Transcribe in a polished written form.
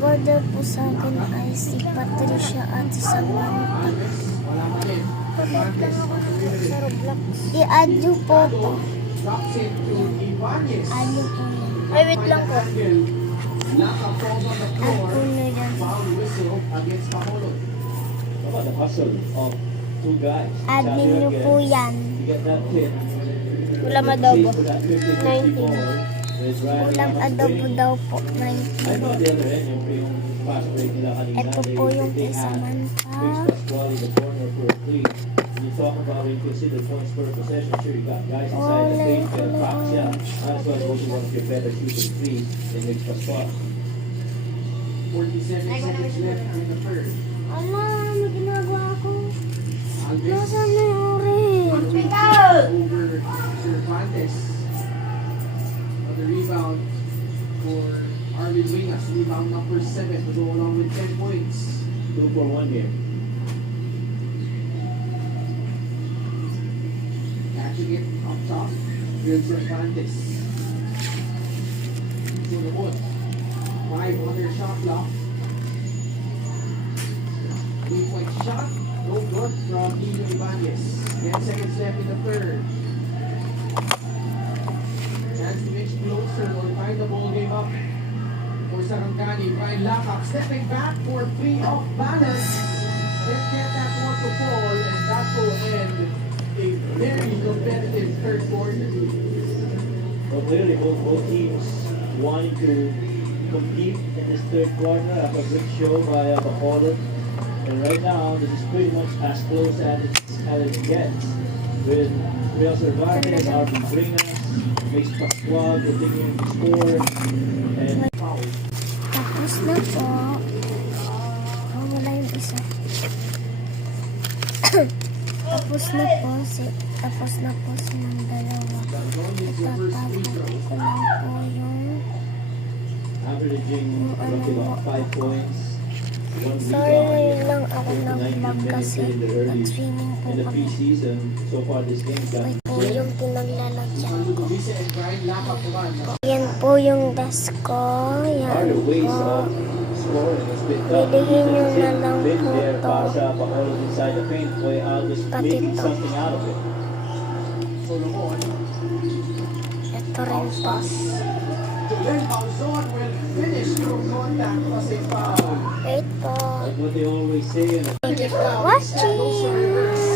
nag-order po sa akin ay si Patricia at si Samantha. Pabot lang ako sa Roblox. I-add nyo po to. Add nyo po yan. Ay, wait lang po. Add po nyo yan. Admin nyo po yan. Ulam adobo. 19. Ulam adobo daw po. 19. Ito po yung kay Samantha. You talk about when you consider points per possession. Sure, you got guys inside the paint, Fox, yeah. Might as well go to one of your better shooting threes and make a spot. 47 seconds left in the first. Ala, may ginagawa ako. Nasaan na yung orange? Over Cervantes. On the rebound for Arvin Wingas. Rebound number 7 to go along with 10 points. 2 for 1 here. Catching it up top. Will Cervantes. So the ball. 5 on their shot clock. 3-point shot. No good from Nino Ibanez. 10 seconds left in the third. Chance to inch closer or find the ball game up for Sarangani. Brian Lakap stepping back for 3 off balance. Then get that one to fall, and that will end a very competitive third quarter. Well, clearly, both teams wanting to compete in this third quarter after a great show by Bacolod. And right now, this is pretty much as close as it gets. With Real Cervantes, Arvin Bringas, Mace Pascual continuing to score. And Tapos na po. Oh, wala yung isa. Tapos na po silang dalawa. Itatapos ko lang po yung averaging roughly about 5 points. sorry lang ako nag-vlog kasi nag-swimming po In the kami. preseason, so far this game got Wait po yung pinaglalagyan ko. Lugovisa and Brian Lakap naman. Yan po yung desk ko. Yan harder ways po. of scoring. It's been tough. Bilihin nyo na lang Been po there, to. Pasha, Bacolod inside the paint, play out, just Pati making to. something out of it. Solomon. Ito rin po. Julian Pauzon will finish through contact plus a foul. Wait po. Like what they always say, Thank you for watching.